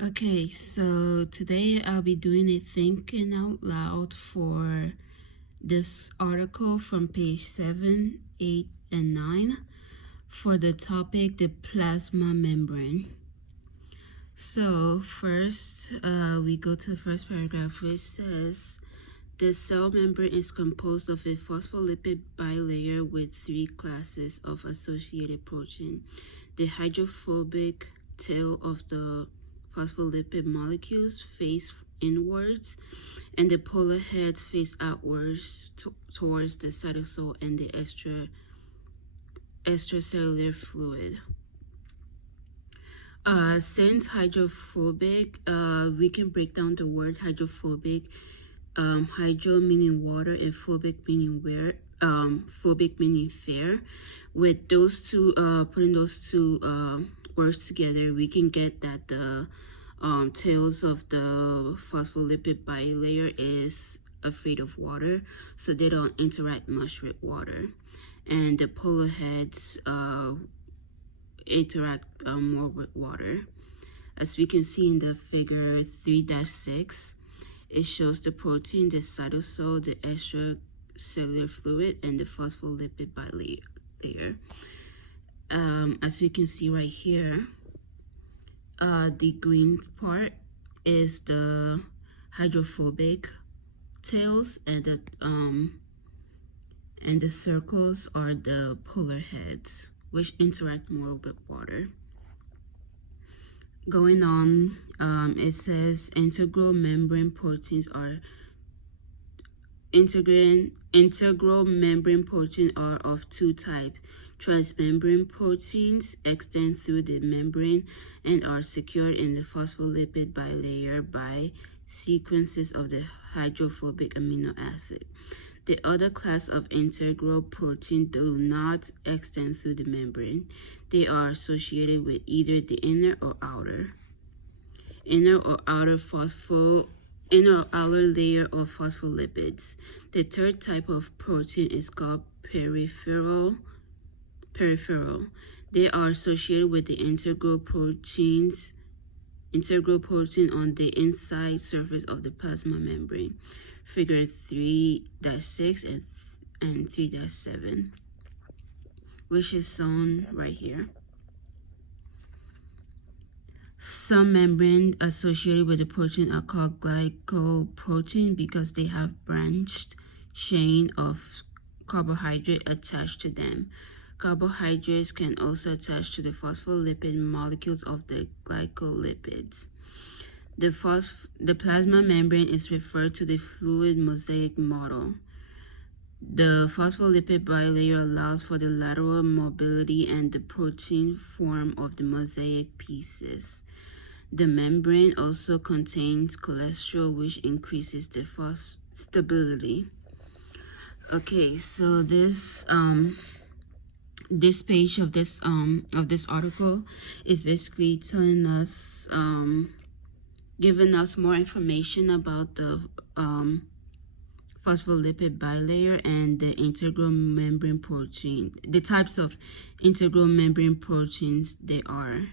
Okay, so today I'll be doing a thinking out loud for this article from page 7, 8, and 9 for the topic the plasma membrane. So first, we go to the first paragraph, which says the cell membrane is composed of a phospholipid bilayer with three classes of associated protein. The hydrophobic tail of the phospholipid molecules face inwards, and the polar heads face outwards towards the cytosol and the extracellular fluid. Since hydrophobic, we can break down the word hydrophobic. Hydro meaning water and phobic meaning phobic meaning fair. With those two, putting those two words together, we can get that the tails of the phospholipid bilayer is afraid of water, so they don't interact much with water, and the polar heads interact more with water. As we can see in the figure 3-6, it shows the protein, the cytosol, the extracellular fluid, and the phospholipid bilayer. As we can see right here, the green part is the hydrophobic tails, and the circles are the polar heads, which interact more with water. Going on, it says integral membrane proteins are of two types. Transmembrane proteins extend through the membrane and are secured in the phospholipid bilayer by sequences of the hydrophobic amino acid. The other class of integral protein do not extend through the membrane. They are associated with either the inner or outer layer of phospholipids. The third type of protein is called peripheral. They are associated with the integral protein on the inside surface of the plasma membrane. Figure 3-6 and 3-7, which is shown right here. Some membranes associated with the protein are called glycoprotein because they have branched chain of carbohydrate attached to them. Carbohydrates can also attach to the phospholipid molecules of the glycolipids. The plasma membrane is referred to the fluid mosaic model. The phospholipid bilayer allows for the lateral mobility and the protein form of the mosaic pieces. The membrane also contains cholesterol, which increases the stability. Okay, so this page of this article is basically telling us, giving us more information about the phospholipid bilayer and the integral membrane protein, the types of integral membrane proteins they are.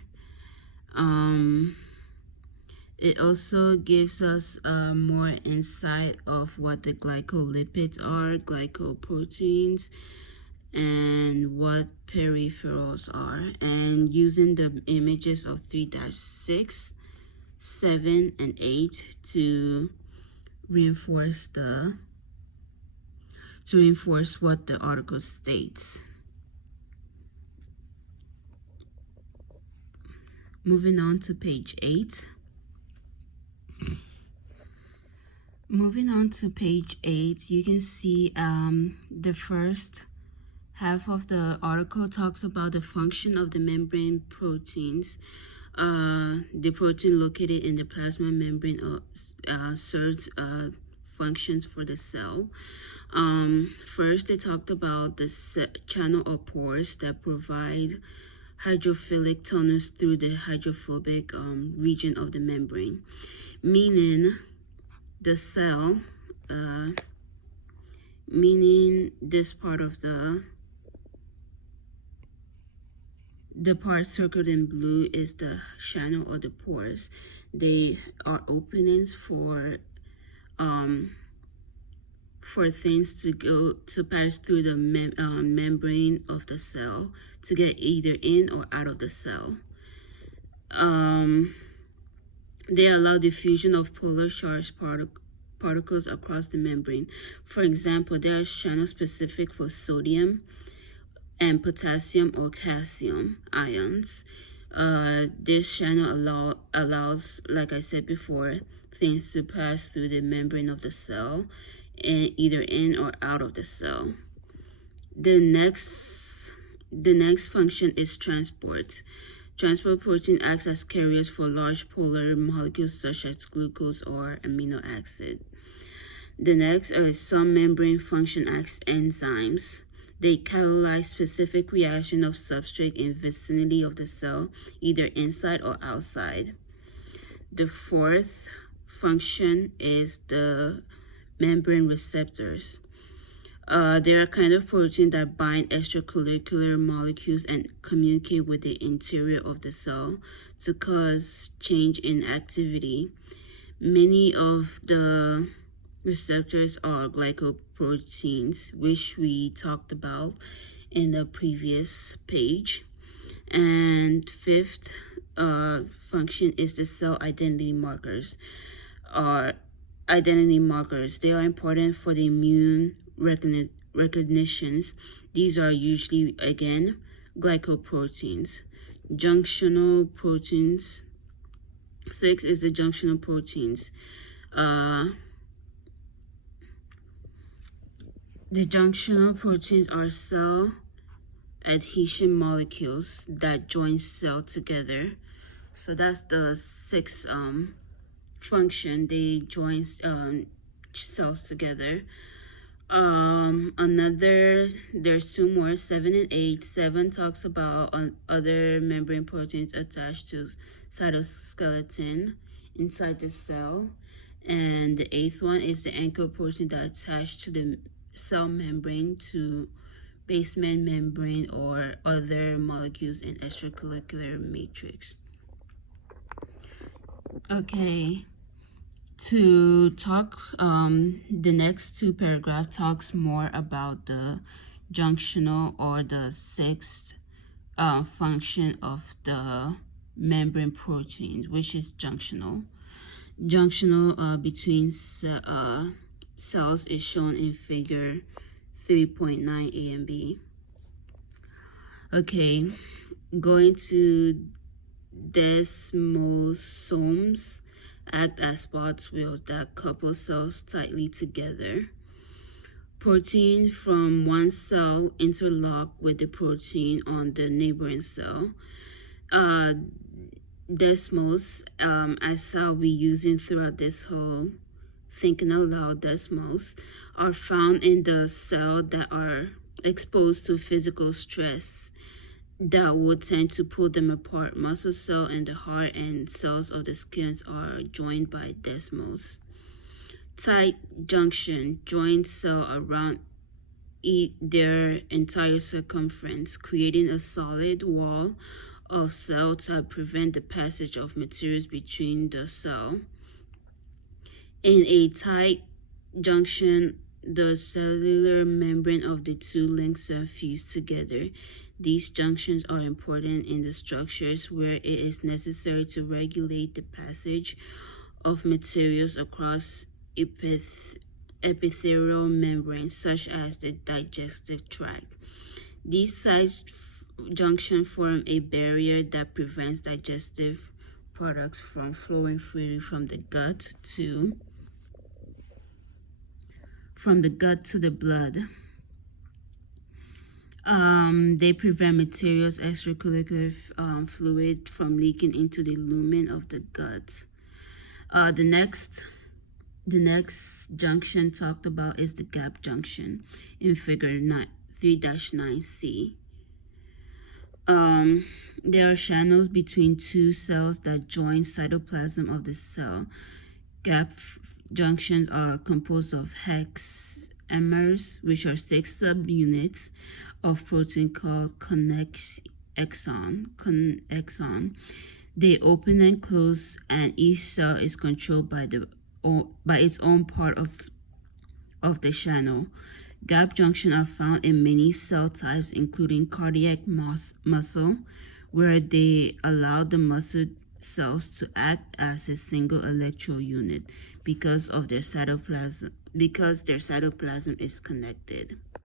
It also gives us more insight of what the glycolipids are, glycoproteins, and what peripherals are. And using the images of 3-6, 7, and 8 to reinforce what the article states. Moving on to page 8. Moving on to page 8, you can see the first half of the article talks about the function of the membrane proteins. The protein located in the plasma membrane serves functions for the cell. First, they talked about the channel or pores that provide hydrophilic tonus through the hydrophobic region of the membrane, meaning the cell, meaning this part of the The part circled in blue is the channel or the pores. They are openings for things to pass through the membrane of the cell to get either in or out of the cell. They allow diffusion of polar charged particles across the membrane. For example, there are channels specific for sodium and potassium or calcium ions. This channel allows, like I said before, things to pass through the membrane of the cell and either in or out of the cell. The next function is transport. Transport protein acts as carriers for large polar molecules such as glucose or amino acid. The next are some membrane function acts enzymes. They catalyze specific reaction of substrate in vicinity of the cell, either inside or outside. The fourth function is the membrane receptors. They are kind of protein that bind extracellular molecules and communicate with the interior of the cell to cause change in activity. Many of the receptors are glycoproteins, which we talked about in the previous page. And fifth function is the cell identity markers. They are important for the immune recognitions. These are usually, again, glycoproteins. Junctional proteins. 6 is the junctional proteins. The junctional proteins are cell adhesion molecules that join cells together. So that's the 6th function. They join cells together. There's 2 more, 7 and 8. 7 talks about other membrane proteins attached to cytoskeleton inside the cell, and the 8th one is the anchor protein that attached to the cell membrane to basement membrane or other molecules in extracellular matrix. Okay, to talk, the next 2 paragraphs talks more about the junctional or the 6th function of the membrane protein, which is junctional. Junctional between cells is shown in figure 3.9 A and B. Okay, going to desmosomes act as spots wheels that couple cells tightly together. Protein from one cell interlock with the protein on the neighboring cell. Desmos, as I'll be using throughout this whole thinking out loud, desmos are found in the cell that are exposed to physical stress that will tend to pull them apart. Muscle cell in the heart and cells of the skin are joined by desmos. Tight junction join cell around their entire circumference, creating a solid wall of cell to prevent the passage of materials between the cell. In a tight junction, the cellular membrane of the 2 links are fused together. These junctions are important in the structures where it is necessary to regulate the passage of materials across epithelial membranes, such as the digestive tract. These side junctions form a barrier that prevents digestive products from flowing freely from the gut to the blood. They prevent materials, extracellular fluid from leaking into the lumen of the gut. The next junction talked about is the gap junction in figure 3-9C. There are channels between 2 cells that join cytoplasm of the cell. Gap junctions are composed of hexamers, which are 6 subunits of protein called exon. They open and close, and each cell is controlled by its own part of the channel. Gap junctions are found in many cell types, including cardiac muscle, where they allow the muscle cells to act as a single electrical unit because their cytoplasm is connected.